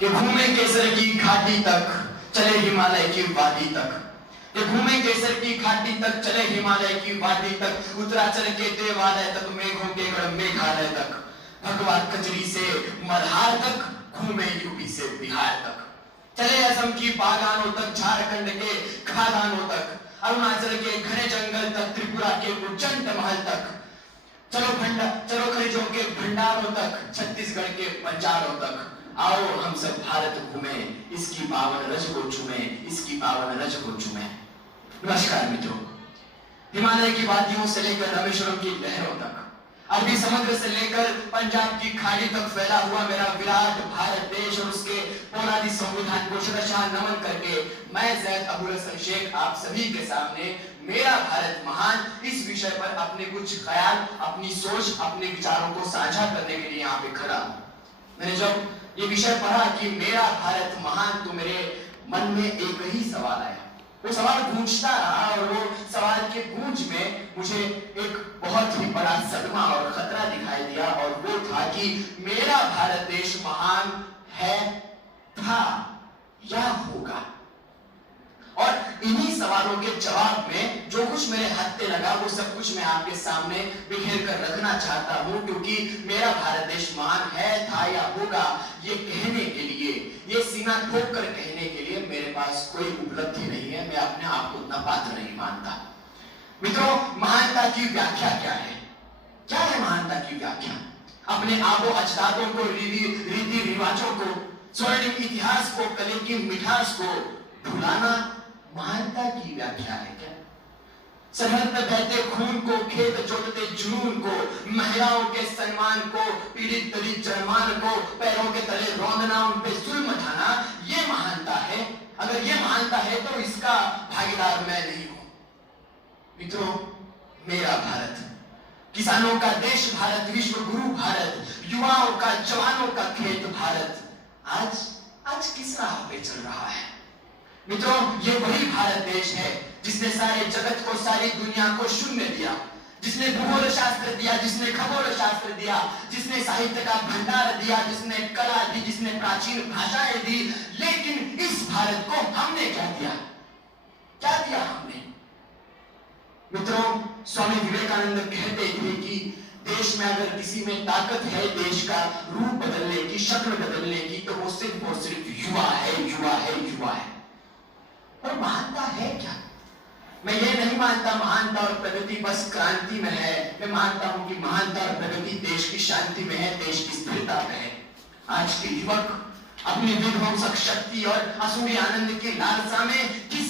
कि घूमे केसर की घाटी तक चले हिमालय की वादी तक, कि घूमे केसर की घाटी तक चले हिमालय की वादी तक, उत्तराचल के देवालय तक, मेघों के गढ़ मेघालय तक, भगवा कचरी से मल्हार तक, घूमे यूपी से बिहार तक, चले असम की बागानों तक, झारखंड के खादानों तक, अरुणाचल के घने जंगल तक, त्रिपुरा के उज्जैन महल तक, चलो खनिजों के भंडारों तक, छत्तीसगढ़ के बंजारों तक। आओ हम सब भारत घूमे, इसकी पावन रज को चूमे, इसकी पावन रज को चूमे। नमस्कार मित्रों, हिमालय की वादियों से लेकर रामेश्वरम की लहरों तक, अरबी समुद्र से लेकर पंजाब की खाड़ी तक फैला हुआ मेरा विराट भारत देश और उसके पोलादी संविधान को शतशः नमन करके मैं ज़ैद अबुल हसन शेख आप सभी के सामने मेरा भारत महान इस विषय पर अपने कुछ ख्याल, अपनी सोच, अपने विचारों को साझा करने के लिए यहाँ पे खड़ा हूँ। मैंने जब ये विषय पढ़ा कि मेरा भारत महान, तो मेरे मन में एक ही सवाल आया। वो सवाल गूंजता रहा और वो सवाल के गूंज में मुझे एक बहुत ही बड़ा सदमा और खतरा दिखाई दिया, और वो था कि मेरा भारत देश महान है, था या होगा। और इन्हीं सवालों के जवाब में जो कुछ मेरे हाथ पे लगा वो सब कुछ मैं आपके सामने बिखेर कर रखना चाहता हूं, क्योंकि मेरा भारत देश महान है, था या होगा, ये कहने के लिए, ये सीना ठोक कर कहने के लिए मेरे पास कोई उपलब्धि नहीं है। मैं अपने आप को उतना पात्र नहीं मानता। मित्रों, महानता की व्याख्या क्या है? क्या है महानता की व्याख्या? अपने आबो अजदादों को, रीति रिवाजों को, स्वर्णिम इतिहास को, कले की मिठास को भुलाना महानता की व्याख्या है क्या? सरहद में बहते खून को, खेत जोतते जुनून को, महिलाओं के सम्मान को, पीड़ित दलित जनमान को पैरों के तले रौंदना, उन पे जुल्म ढाना, ये महानता है। अगर ये महानता है तो इसका भागीदार मैं नहीं हूं। मित्रों, मेरा भारत, किसानों का देश भारत, विश्व गुरु भारत, युवाओं का, जवानों का खेत भारत आज किस राह पे चल रहा है? मित्रों, ये वही भारत देश है जिसने सारे जगत को, सारी दुनिया को शून्य दिया, जिसने भूगोल शास्त्र दिया, जिसने खगोल शास्त्र दिया, जिसने साहित्य का भंडार दिया, जिसने कला दी, जिसने प्राचीन भाषाएं दी। लेकिन इस भारत को हमने क्या दिया? क्या दिया हमने? मित्रों, स्वामी विवेकानंद कहते थे कि देश में अगर किसी में ताकत है देश का रूप बदलने की, शक्ल बदलने की, तो वो सिर्फ और सिर्फ युवा है, युवा है, युवा है। और महानता है क्या? मैं ये नहीं मानता महानता और प्रगति बस क्रांति में है। मैं मानता हूं कि महानता और प्रगति देश की शांति में है, देश की स्थिरता में है। आज के युवक अपनी विध्वंसक शक्ति और असुरी आनंद की लालसा में किस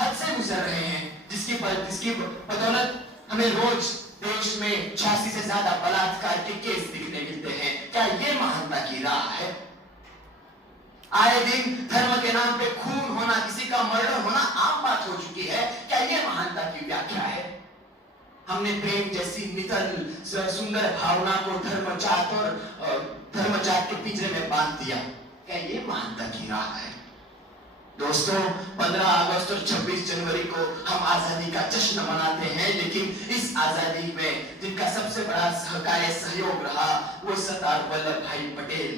हद से गुजर रहे हैं, जिसकी बदौलत हमें रोज देश में 86 से ज्यादा बलात्कार के केस दिखने मिलते हैं। क्या ये महानता की राह है? आए दिन धर्म के नाम पे खून होना, किसी का मर्डर होना आम बात हो चुकी है। क्या ये महानता की व्याख्या है? हमने प्रेम जैसी नितल सुंदर भावना को धर्मजात के पिंजरे में बांध दिया। क्या ये महानता की राह है? दोस्तों, 15 अगस्त और 26 जनवरी को हम आजादी का जश्न मनाते हैं, लेकिन इस आजादी में जिनका सबसे बड़ा सहकार्य सहयोग रहा वो सरदार वल्लभ भाई पटेल।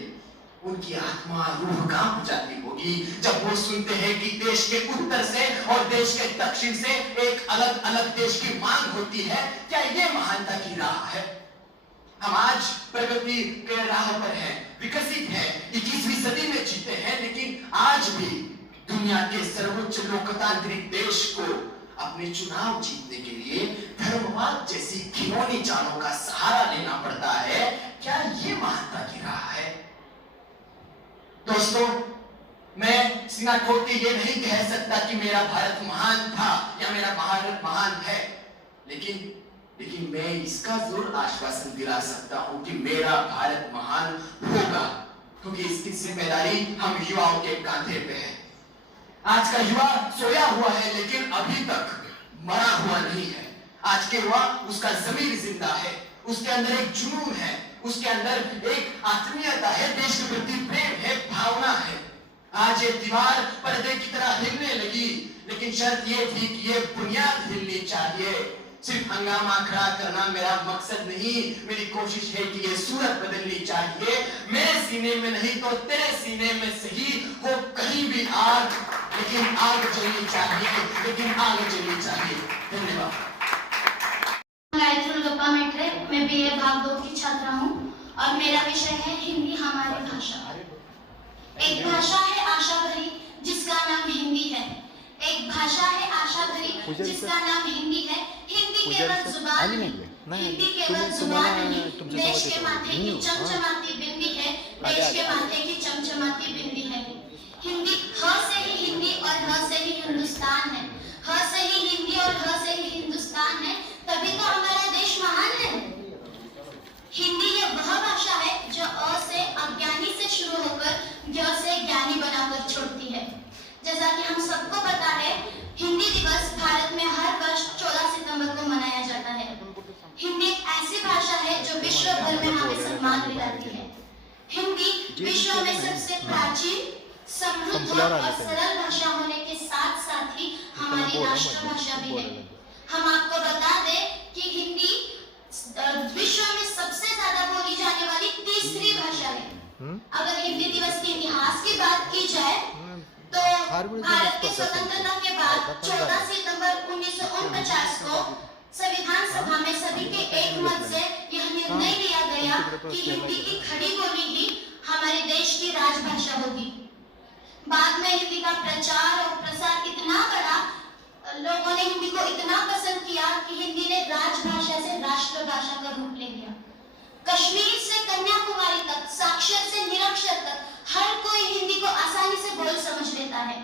उनकी आत्मा, रूह कांप जाती होगी जब वो सुनते हैं कि देश के उत्तर से और देश के दक्षिण से एक अलग अलग देश की मांग होती है। क्या ये महानता की राह है? हम आज प्रगति के राह पर हैं, विकसित हैं, 21वीं सदी में जीते हैं, लेकिन आज भी दुनिया के सर्वोच्च लोकतांत्रिक देश को अपने चुनाव जीतने के लिए धर्मवाद जैसी घिनौनी चालों का सहारा लेना पड़ता है। क्या ये महानता की राह है? दोस्तों, मैं सीना ठोक के ये नहीं कह सकता कि मेरा भारत महान था या मेरा भारत महान है, लेकिन मैं इसका जरूर आश्वासन दिला सकता हूं कि मेरा भारत महान होगा, क्योंकि इसकी जिम्मेदारी हम युवाओं के कांधे पे है। आज का युवा सोया हुआ है, लेकिन अभी तक मरा हुआ नहीं है। आज के युवा, उसका ज़मीर जिंदा है, उसके अंदर एक जुनून है, उसके अंदर एक आत्मीयता है, देश के प्रति प्रेम है, भावना है। आज ये दीवार पर्दे की तरह हिलने लगी, लेकिन शर्त ये थी कि ये बुनियाद हिलनी चाहिए। सिर्फ हंगामा खड़ा करना मेरा मकसद नहीं, मेरी कोशिश है कि ये सूरत बदलनी चाहिए। मेरे सीने में नहीं तो तेरे सीने में सही हो कहीं भी आग, लेकिन आग जलनी चाहिए, लेकिन आग जलनी चाहिए। धन्यवाद। गायत्री गप्पा मेट्रे, मैं बीए भाग 2 की छात्रा हूँ और मेरा विषय है हिंदी हमारी भाषा। एक भाषा है आशा भरी जिसका नाम हिंदी है। एक भाषा है आशा भरी जिसका नाम हिंदी है। हिंदी केवल जुबान नहीं, हिंदी केवल जुबान नहीं, देश के माथे की चमचमाती बिंदी है। देश के माथे की चमचमाती बिंदी है। हिंदी ह से ही हिंदी और ह से ही हिंदुस्तान है। ह से ही हिंदी और ह से ही हिंदुस्तान है, तभी तो हमारा देश महान है। हिंदी ये वह भाषा है जो अ से अज्ञानी से शुरू होकर ज्ञ से ज्ञानी बनाकर छोड़ती है। जैसा कि हम सबको पता है, हिंदी दिवस भारत में हर वर्ष 14 सितंबर को मनाया जाता है। हिंदी एक ऐसी भाषा है जो विश्व भर में हमें सम्मान दिलाती है। हिंदी विश्व में सबसे प्राचीन, समृद्ध और सरल भाषा होने के साथ साथ ही हमारी राष्ट्रभाषा भी है। हम आपको बता दें कि हिंदी विश्व में सबसे ज्यादा बोली जाने वाली तीसरी भाषा है। अगर हिंदी दिवस के इतिहास की बात की जाए तो भारत की स्वतंत्रता के बाद 14 सितंबर 1949 को संविधान सभा में सभी के एक मत से यह निर्णय लिया गया कि हिंदी की खड़ी बोली ही हमारे देश की राजभाषा होगी। बाद में हिंदी का प्रचार और प्रसार इतना बढ़ा, लोगों ने हिंदी को इतना पसंद किया कि हिंदी ने राजभाषा से राष्ट्रभाषा का रूप ले लिया। कश्मीर से कन्याकुमारी तक, साक्षर से निरक्षर तक हर कोई हिंदी को आसानी से बोल समझ लेता है।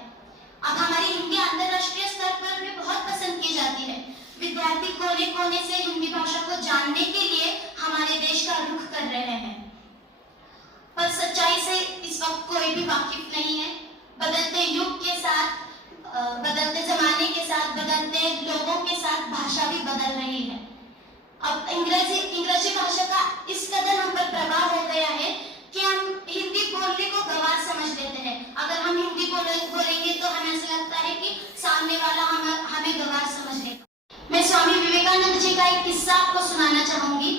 अब हमारी हिंदी अंतर्राष्ट्रीय स्तर पर भी बहुत पसंद की जाती है। विद्यार्थी कोने कोने से हिंदी भाषा को जानने के लिए हमारे देश का रुख कर रहे हैं, पर सच्चाई से इस वक्त कोई भी वाकिफ नहीं है। बदलते युग के साथ, बदलते जमाने के साथ, बदलते लोगों के साथ भाषा भी बदल रही है। अब अंग्रेजी भाषा का इस कदर हम पर प्रभाव हो गया है कि हम हिंदी बोलने को गवार समझ लेते हैं। अगर हम हिंदी बोलेंगे तो हमें ऐसा लगता है कि सामने वाला हमें गवार समझ लेगा। मैं स्वामी विवेकानंद जी का एक किस्सा आपको सुनाना चाहूंगी।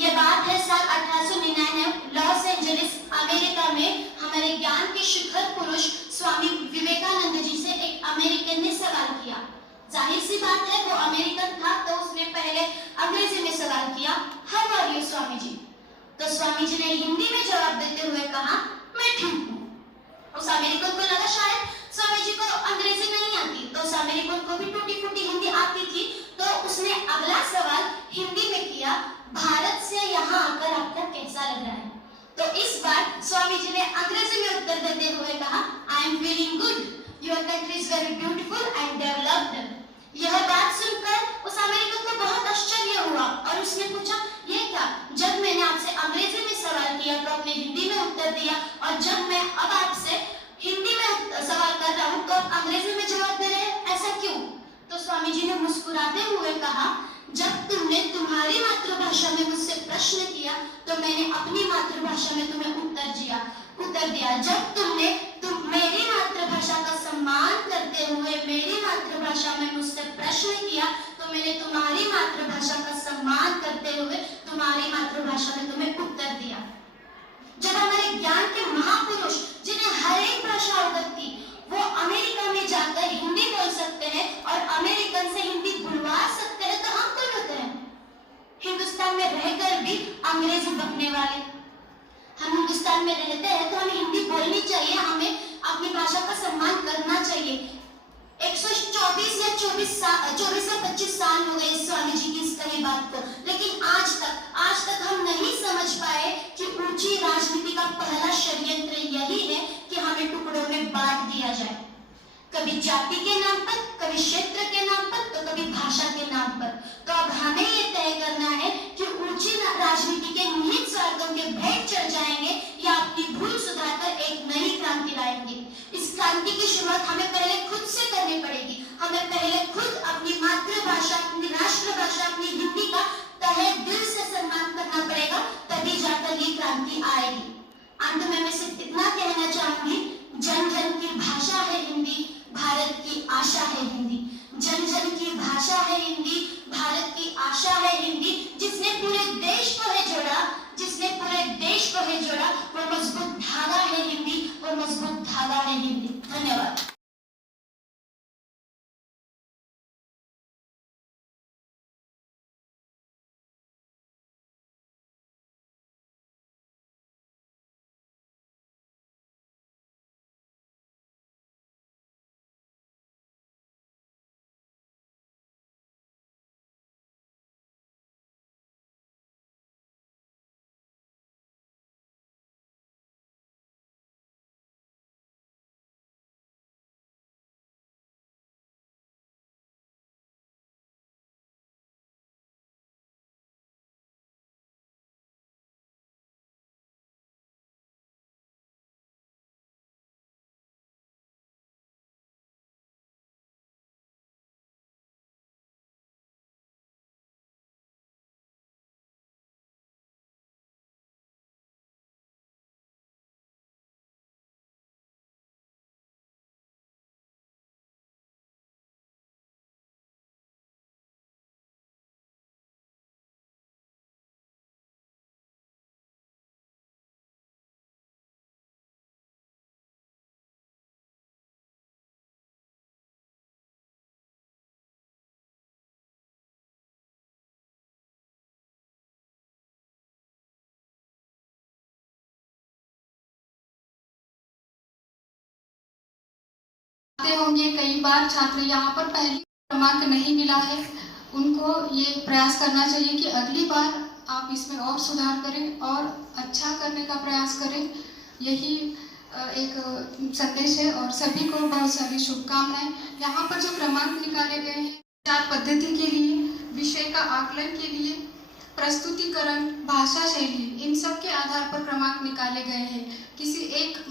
ये बात है साल 1899, लॉस एंजलिस अमेरिका में हमारे ज्ञान के शिखर पुरुष स्वामी विवेकानंद जी से एक अमेरिकन ने सवाल किया। जाहिर सी बात है, वो अमेरिकन था तो उसने पहले अंग्रेजी में सवाल किया, how are you Swami ji? तो स्वामी जी ने हिंदी में जवाब देते हुए कहा, मैं ठीक हूँ। उस अमेरिकन को लगा शायद स्वामी जी को अंग्रेजी नहीं आती, तो उस अमेरिकन को भी टूटी फूटी हिंदी आती थी, तो उसने अगला सवाल हिंदी में किया, भारत से यहाँ आकर आपको कैसा लग रहा है? तो इस बार स्वामी जी ने अंग्रेजी में उत्तर देते हुए कहा, I am feeling good, your country is very beautiful and developed. यह बात सुनकर उस अमेरिकन को बहुत आश्चर्य हुआ और उसने पूछा, ये क्या? जब मैंने आपसे अंग्रेजी में सवाल किया तो आपने हिंदी में उत्तर दिया, और जब मैं अब आपसे हिंदी में सवाल कर रहा हूँ तो आप अंग्रेजी में जवाब दे रहे हैं, ऐसा क्यों? तो स्वामी जी ने मुस्कुराते हुए कहा, जब तुमने तुम्हारी मातृभाषा में मुझसे प्रश्न किया तो मैंने अपनी मातृभाषा में तुम्हें उत्तर दिया। जब तुमने मेरी मातृभाषा का सम्मान करते हुए मेरी मातृभाषा में मुझसे प्रश्न किया तो मैंने तुम्हारी मातृभाषा का सम्मान करते हुए तुम्हारी मातृभाषा में तुम्हें उत्तर दिया। जब हमारे ज्ञान के महापुरुष जिन्हें हर एक भाषा अवगत थी, वो अमेरिका में जाकर हिंदी बोल सकते हैं और अमेरिकन से हिंदी बुलवा सकते हैं, तो हम कौन होते हैं? हिंदुस्तान में रहकर भी अंग्रेजी बकने वाले। हम हिंदुस्तान में रहते हैं तो हमें हिंदी बोलनी चाहिए, हमें अपनी भाषा का सम्मान करना चाहिए। 124 या 24 से 25 साल हो गए स्वामी जी की इस कही बात को, लेकिन आज तक हम नहीं समझ पाए कि ऊंची राजनीति का पहला षड्यंत्र यही है कि हमें टुकड़ों में बांट दिया जाए, कभी जाति के नाम पर, कभी क्षेत्र के नाम पर, तो कभी भाषा के नाम पर। तो अब हमें ये तय करना है कि ऊंची राजनीति के निहित स्वार्थों के भेंट चढ़ जाएंगे या अपनी भूल सुधारकर एक नई क्रांति लाएंगे। इस क्रांति की शुरुआत हमें पहले खुद से करनी पड़ेगी। हमें पहले खुद अपनी मातृभाषा, अपनी राष्ट्रभाषा, अपनी हिंदी का तहे दिल से सम्मान करना पड़ेगा, तभी जाकर ये क्रांति आएगी। अंत में मैं सिर्फ इतना कहना चाहूंगी, जन जन की भाषा है हिंदी, भारत की आशा है हिंदी। जन जन की भाषा है हिंदी, भारत की मजबूत धागा है हिंदी। धन्यवाद। होंगे कई बार छात्र यहाँ पर पहली क्रमांक नहीं मिला है, उनको ये प्रयास करना चाहिए कि अगली बार आप इसमें और सुधार करें और अच्छा करने का प्रयास करें। यही एक संदेश है और सभी को बहुत सारी शुभकामनाएं। यहाँ पर जो क्रमांक निकाले गए हैं, विचार पद्धति के लिए, विषय का आकलन के लिए, प्रस्तुतिकरण, भाषा शैली, इन सब के आधार पर क्रमांक निकाले गए हैं। किसी एक